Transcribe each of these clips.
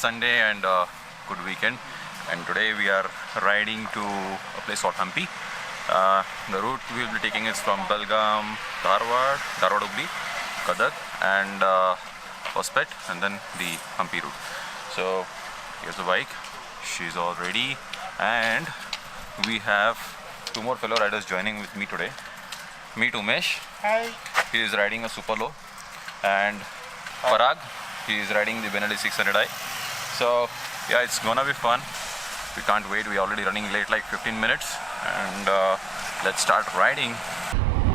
Sunday and good weekend. And today we are riding to a place called Hampi. The route we will be taking is from Belgaum, Dharwad, Hubli, Gadag and Hospet, and then the Hampi route. So here's the bike, she's all ready, and we have two more fellow riders joining with me today. Meet Umesh. Hi. He is riding a Superlow, and Parag, he is riding the Benelli 600I. So yeah, it's gonna be fun. We can't wait. We're already running late, like 15 minutes, and let's start riding.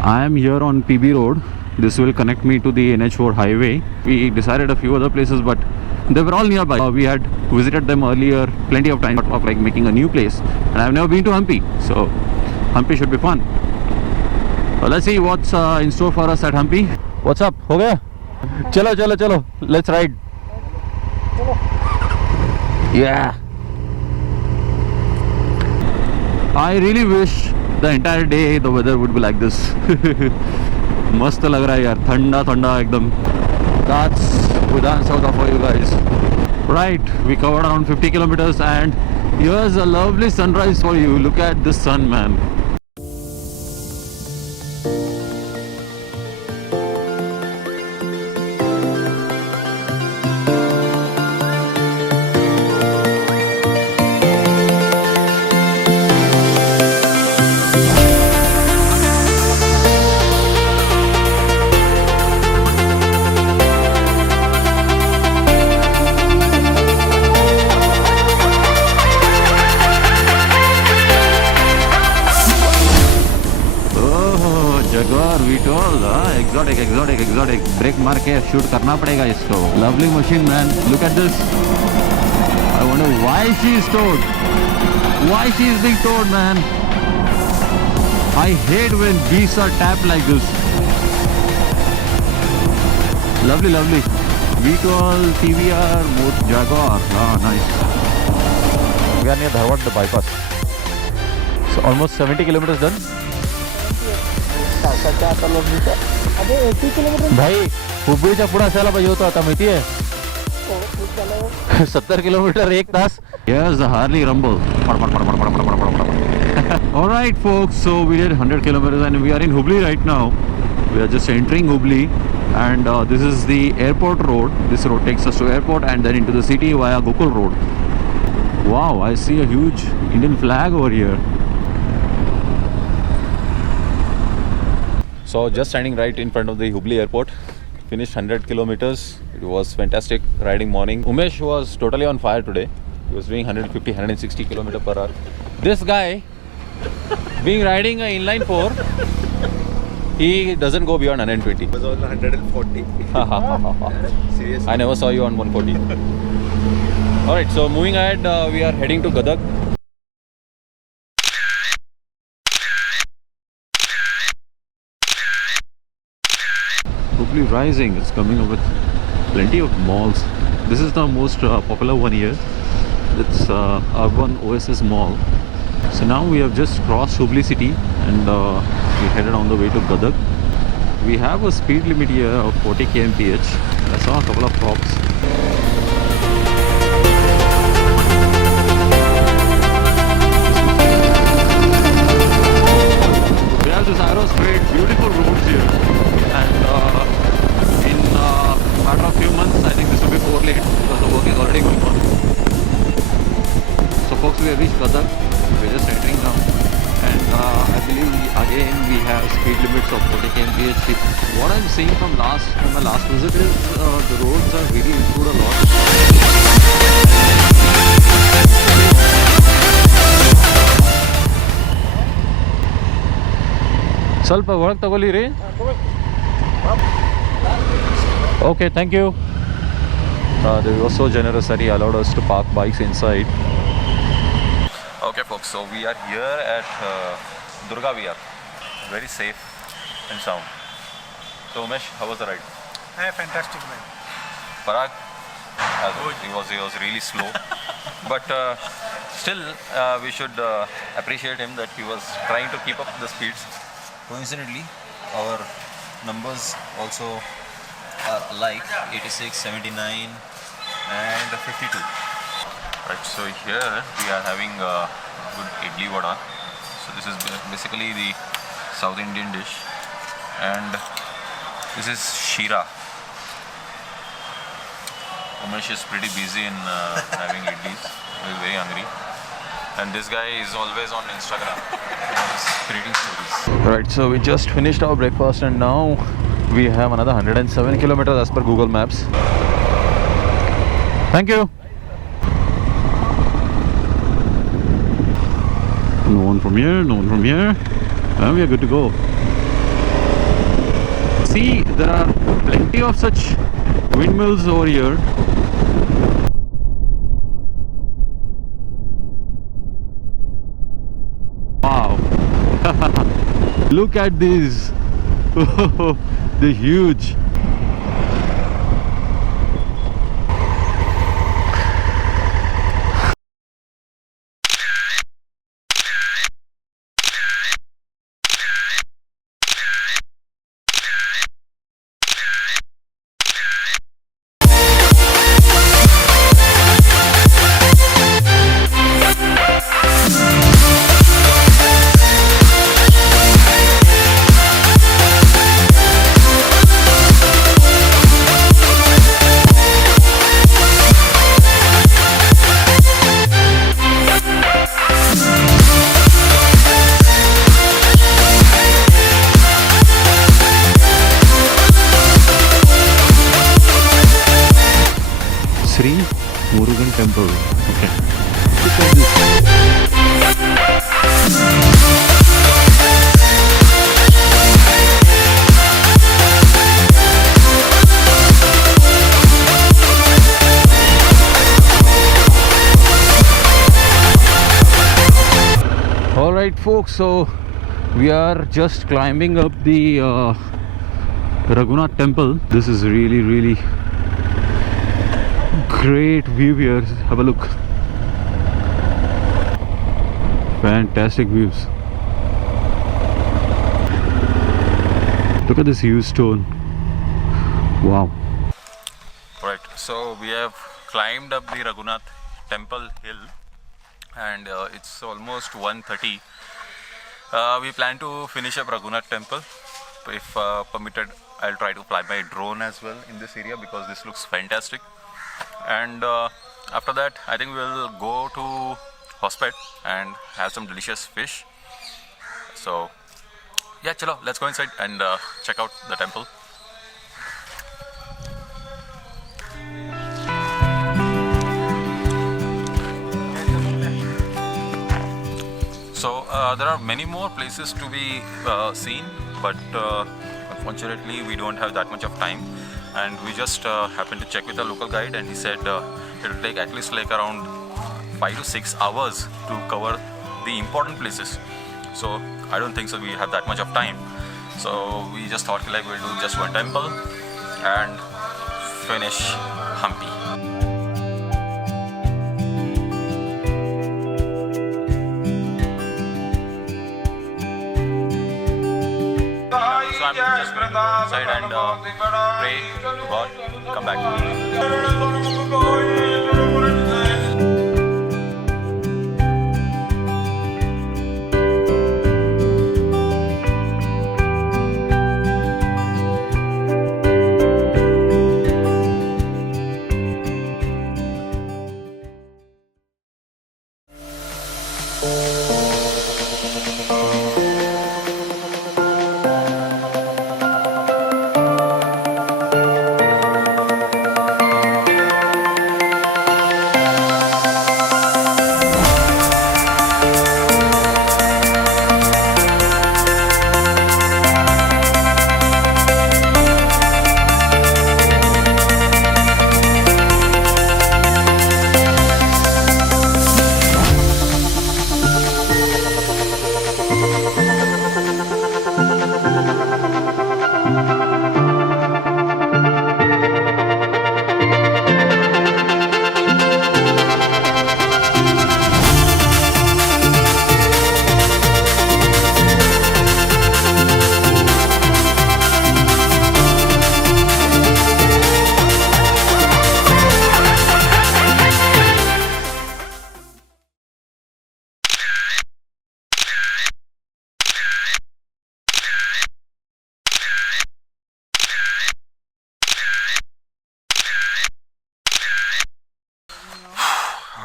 I am here on PB Road. This will connect me to the NH4 highway. We decided a few other places, but they were all nearby. We had visited them earlier, plenty of time of like making a new place, and I've never been to Hampi, so Hampi should be fun. Well, let's see what's in store for us at Hampi. What's up? Ho gaya? Chalo, chalo, chalo. Let's ride. Yeah. I really wish the entire day the weather would be like this. Mast lag raha hai yaar. Thanda, thanda ekdam. That's Vidhan Sauda for you guys. Right, we covered around 50 kilometers and here's a lovely sunrise for you. Look at this sun, man. Exotic. Brake मार के shoot करना पड़ेगा इसको. Lovely machine, man. Look at this. I wonder why she is towed. Why she is being towed, man. I hate when beasts are tapped like this. Lovely. V12 TVR Motor Jaguar. Ah, nice. We are near Dharwad, the bypass. So almost 70 kilometers done. अबे 80 kilometre भाई हुबळीच्या पुढे असायला पाहिजे होतं आता माहिती आहे 70 kilometre 1 Tas. Here's the Harley Rumble. All right folks, so we did 100 kilometers and we are in Hubli right now. We are just entering Hubli and this is the airport road. This road takes us to airport and then into the city via Gokul Road. Wow, I see a huge Indian flag over here. So just standing right in front of the Hubli airport. Finished 100 kilometers. It was fantastic riding morning. Umesh was totally on fire today. He was doing 150-160 km per hour. This guy being riding an inline 4, he doesn't go beyond 120. I was on 140. Seriously. I never saw you on 140. Alright, so moving ahead, we are heading to Gadag. Hubli rising, it's coming up with plenty of malls. This is the most popular one here. It's Urban Oasis Mall. So now we have just crossed Hubli city and we headed on the way to Gadag. We have a speed limit here of 40 km/h. I saw a couple of cops. We have this arrow straight, beautiful roads here. And in a matter of few months, I think this will be 4 lane because the work is already going on. So folks, we have reached Gadag. We are just entering now, and I believe again we have speed limits of 40 km/h. What I'm seeing from my last visit is the roads are really improved a lot. ಸ್ವಲ್ಪ ಒಳಗೆ ತಗೊಳ್ಳಿ ರೀ. Okay, thank you. They were so generous that he allowed us to park bikes inside. Okay folks, so we are here at Durga VR. Very safe and sound. So Umesh, how was the ride? Fantastic, man. Parag, he was really slow. But still, we should appreciate him that he was trying to keep up the speeds. Coincidentally, our numbers also are alike, 86, 79, and 52. Right, so here we are having a good idli vada. So this is basically the South Indian dish, and this is shira. Umesh is pretty busy in having idlis. He's very hungry. And this guy is always on Instagram. He's creating stories. Right, so we just finished our breakfast and now we have another 107 kilometers as per Google Maps. Thank you. No one from here, no one from here. And we are good to go. See, there are plenty of such windmills over here. Wow. Look at these. They're huge. Temple. Okay. Look at this. All right, folks. So we are just climbing up the Raghunath Temple. This is really great view here. Have a look. Fantastic views. Look at this huge stone. Wow. Right, so we have climbed up the Raghunath Temple hill and it's almost 1:30. We plan to finish up Raghunath Temple. If permitted, I'll try to fly my drone as well in this area because this looks fantastic. And after that, I think we'll go to Hospet and have some delicious fish. So yeah, chalo, let's go inside and check out the temple. So there are many more places to be seen, but unfortunately we don't have that much of time. And we just happened to check with a local guide, and he said it will take at least like around 5 to 6 hours to cover the important places. So I don't think so we have that much of time. So we just thought like we'll do just one temple and finish Hampi. So I'm just going to go inside and pray to God, come back.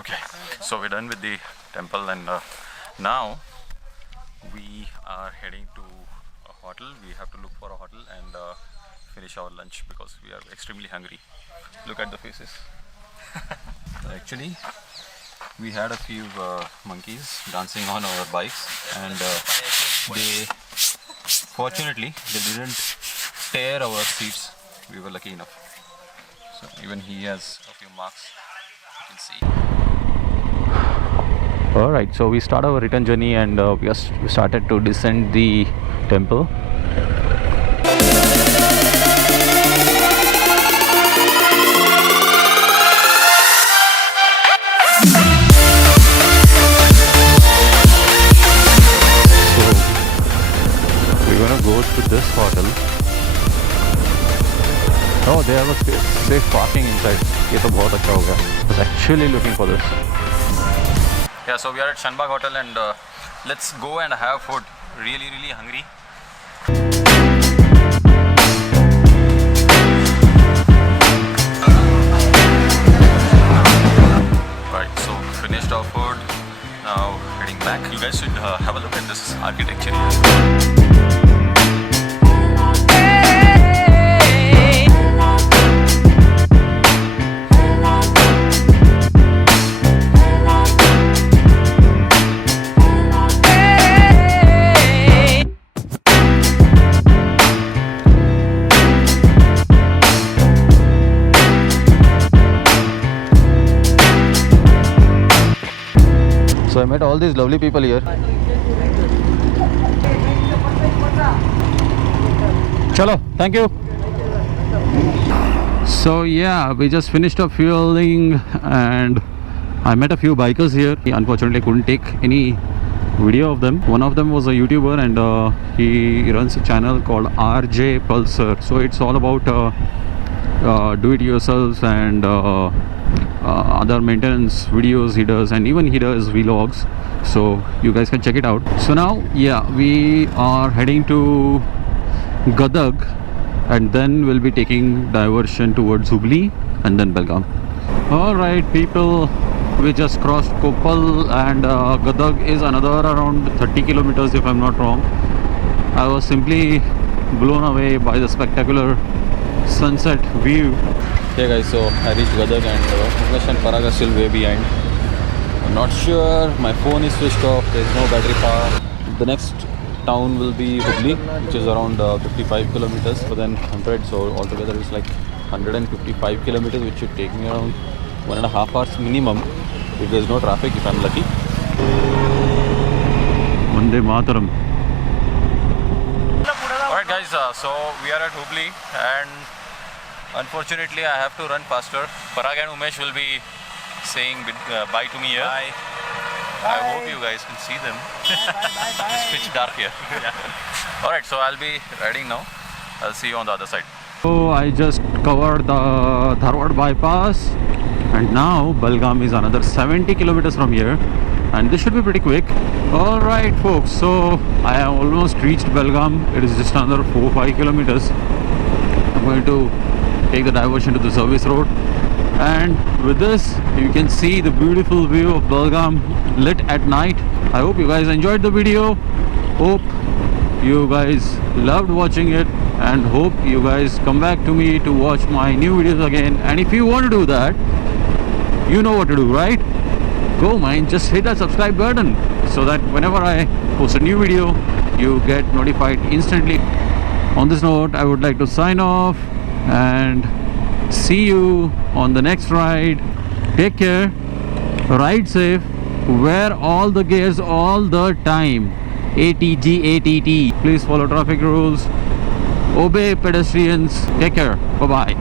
Okay, so we're done with the temple, and now we are heading to a hotel. We have to look for a hotel and finish our lunch because we are extremely hungry. Look at the faces. Actually, we had a few monkeys dancing on our bikes, and they fortunately they didn't tear our seats. We were lucky enough. So even he has a few marks, you can see. Alright, so we start our return journey, and we started to descend the temple. So we're gonna go to this hotel. Oh, they have a safe parking inside. ये तो बहुत अच्छा हो गया. I was actually looking for this. Yeah, so we are at Shanbag Hotel, and let's go and have food. Really hungry. Right, so finished our food. Now heading back. You guys should have a look at this architecture. So I met all these lovely people here. Chalo, thank you. So yeah, we just finished up fueling, and I met a few bikers here. Unfortunately, I couldn't take any video of them. One of them was a YouTuber, and he runs a channel called RJ Pulsar. So it's all about do-it-yourself and other maintenance videos he does, and even he does vlogs, so you guys can check it out. So now, yeah, we are heading to Gadag, and then we'll be taking diversion towards Hubli and then Belgaum. Alright people, we just crossed Koppal, and Gadag is another around 30 kilometers if I'm not wrong. I was simply blown away by the spectacular sunset view. Okay guys, so I reached Gadag, and Umesh and Parag are still way behind. I'm not sure, my phone is switched off, there is no battery power. The next town will be Hubli, which is around 55 kilometers, but then 100, so altogether it's like 155 kilometers, which should take me around 1.5 hours minimum if there is no traffic, if I'm lucky. Vande Mataram. Alright guys, so we are at Hubli, and unfortunately I have to run faster. Parag and Umesh will be saying bye to me here. Bye. I hope you guys can see them. It's pitch dark here. Alright, so I'll be riding now. I'll see you on the other side. So I just covered the Dharwad bypass, and now Belgaum is another 70 kilometers from here, and this should be pretty quick. Alright folks, so I have almost reached Belgaum. It is just another 4-5 kilometers. I'm going to take the diversion to the service road, and with this you can see the beautiful view of Belgaum lit at night. I hope you guys enjoyed the video, hope you guys loved watching it, and hope you guys come back to me to watch my new videos again. And if you want to do that, you know what to do, right? Go mind, just hit that subscribe button so that whenever I post a new video you get notified instantly. On this note, I would like to sign off and see you on the next ride. Take care, ride safe, wear all the gears all the time. ATGATT. Please follow traffic rules, obey pedestrians. Take care, bye bye.